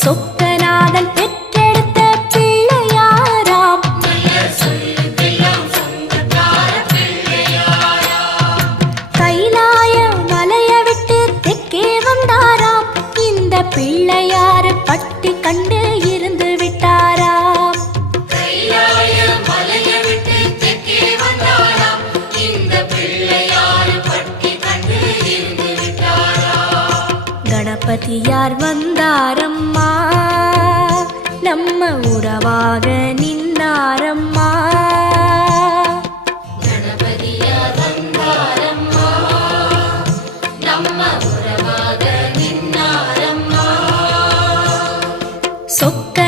சொக்கநாதன் பெற்றெடுத்த பிள்ளையாராம். கைலாய மலைய விட்டு தெற்கே வந்தாராம். இந்த பிள்ளையாரு பட்டி கண்டு இருந்து விட்டாராம். கணபதியார் வந்தாரம்மா, நம்ம உறவாக நின்னாரம்மா. கணபதியார் வந்தாரம்மா, நம்ம உறவாக நின்னாரம்மா. சொக்க